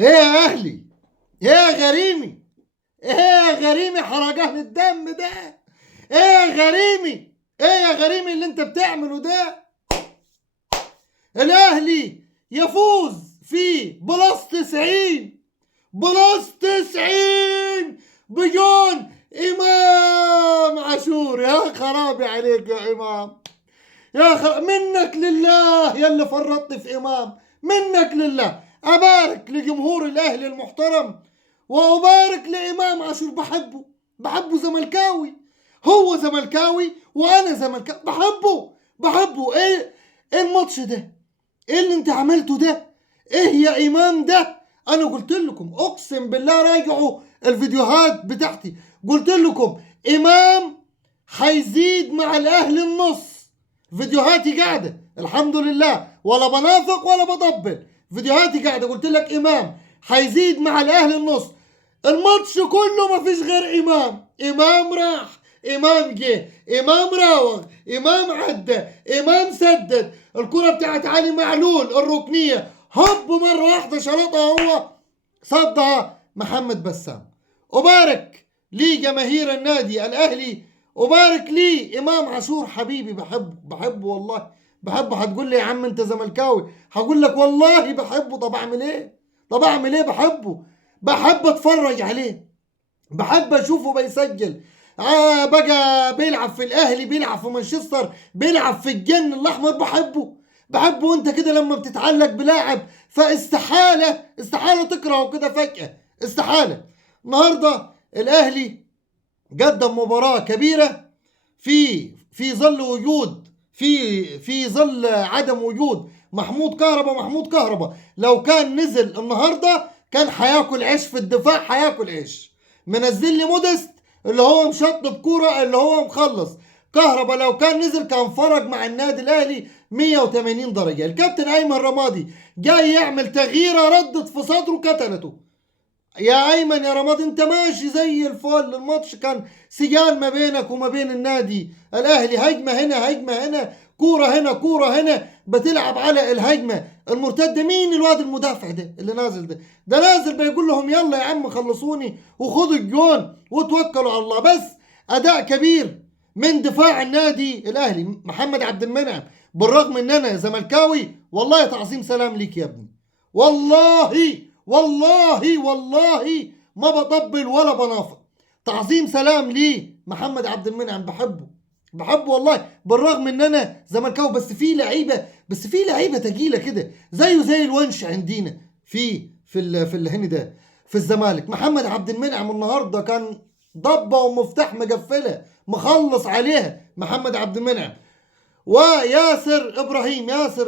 ايه يا اهلي؟ ايه يا غريمي؟ ايه يا غريمي حرقان الدم ده؟ ايه يا غريمي؟ ايه يا غريمي اللي انت بتعمله ده؟ الاهلي يفوز في بلس 90، بلس 90 بجون امام عاشور. يا خرابي عليك يا امام، منك لله يا اللي فرطت في امام، منك لله. ابارك لجمهور الاهلي المحترم وابارك لامام عاشور. بحبه زملكاوي، هو زملكاوي وانا زملكاوي. بحبه. ايه الماتش ده؟ ايه اللي انت عملته ده؟ ايه يا امام ده؟ انا قلت لكم اقسم بالله راجعوا الفيديوهات بتاعتي، قلت لكم امام حيزيد مع الاهلي النص. فيديوهاتي قاعده الحمد لله، ولا بنافق ولا بطبل. فيديوهاتي قاعده، قلت لك امام حيزيد مع الاهلي النص. الماتش كله ما فيش غير امام راح، امام جه، امام راوغ، امام عدى، امام سدد الكرة بتاعت علي معلول الركنية، هب مرة واحدة شرطها هو، صدها محمد بسام. أبارك لي جماهير النادي الأهلي، أبارك لي إمام عاشور حبيبي. بحبه والله، بحبه. هتقول لي يا عم أنت زملكاوي، هقول لك والله بحبه. طب أعمل إيه؟ بحبه. بحب أتفرج عليه، بحب اشوفه بيسجل. بقى بيلعب في الاهلي، بيلعب في مانشستر، بيلعب في الجن الاحمر. بحبه. وانت كده لما بتتعلق بلاعب فاستحاله تكرهه كده فجأة، استحاله. النهارده الاهلي قدم مباراة كبيرة في ظل وجود، في ظل عدم وجود محمود كهربا لو كان نزل النهارده كان هياكل عيش في الدفاع، هياكل عيش. منزل لي مودست اللي هو مشطب كوره، اللي هو مخلص. كهربا لو كان نزل كان فرق مع النادي الاهلي 180 درجه. الكابتن ايمن رمادي جاي يعمل تغييره ردت في صدره كتلته. يا ايمن يا رماد انت ماشي زي الفل، الماتش كان سجال ما بينك وما بين النادي الاهلي. هجمه هنا، هجمه هنا، كوره هنا، كوره هنا، بتلعب على الهجمه المرتده. مين الواد المدافع ده اللي نازل ده نازل بيقول لهم يلا يا عم خلصوني وخدوا الجون وتوكلوا على الله. بس اداء كبير من دفاع النادي الاهلي. محمد عبد المنعم، بالرغم ان انا زملكاوي، والله تعظيم سلام ليك يا ابني. والله ما بطبل ولا بنافق. تعظيم سلام ليه محمد عبد المنعم، بحبه والله. بالرغم ان انا زملكاوي، بس في لعيبه تقيله كده، زي الونش عندنا في الهند ده في الزمالك. محمد عبد المنعم النهارده كان ضبه ومفتاح مقفله، مخلص عليها محمد عبد المنعم. ياسر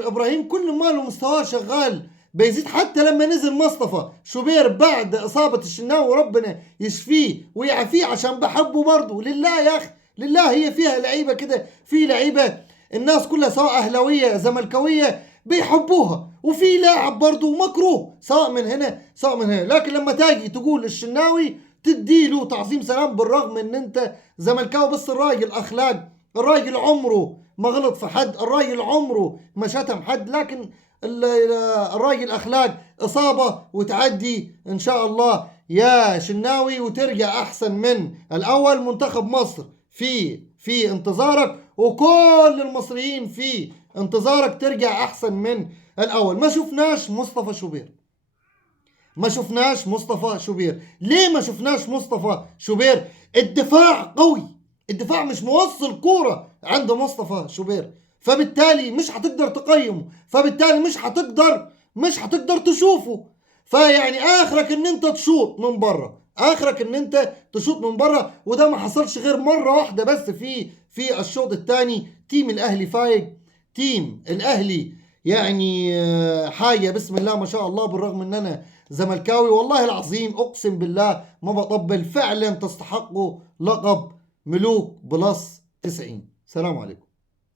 ابراهيم كل ما له مستواه شغال بيزيد. حتى لما نزل مصطفى شوبير بعد اصابه الشناوي، ربنا يشفيه ويعافيه، عشان بحبه برضه لله يا اخي، لله. هي فيها لعيبه كده، في لعيبه الناس كلها سواء اهلاويه زملكاويه بيحبوها، وفي لاعب برضه مكروه سواء من هنا سواء من هنا. لكن لما تاجي تقول الشناوي تديله تعظيم سلام، بالرغم ان انت زملكاوي. بس الراجل اخلاق، الراجل عمره ما غلط في حد، الراجل عمره ما شتم حد. لكن الراجل اخلاق. اصابه وتعدي ان شاء الله يا شناوي، وترجع احسن من الاول. منتخب مصر في انتظارك، وكل المصريين في انتظارك ترجع احسن من الاول. ما شفناش مصطفى شوبير. ليه ما شفناش مصطفى شوبير؟ الدفاع قوي، الدفاع مش موصل كورة عند مصطفى شوبير، فبالتالي مش هتقدر تقيمه، فبالتالي مش هتقدر تشوفه. فيعني اخرك ان انت تشوط من بره، وده ما حصلش غير مرة واحدة بس في الشوط الثاني. تيم الاهلي فايق، تيم الاهلي يعني حاجة بسم الله ما شاء الله. بالرغم ان انا زملكاوي، والله العظيم اقسم بالله ما بطبل، فعلا تستحقوا لقب ملوك بلس 90. سلام عليكم.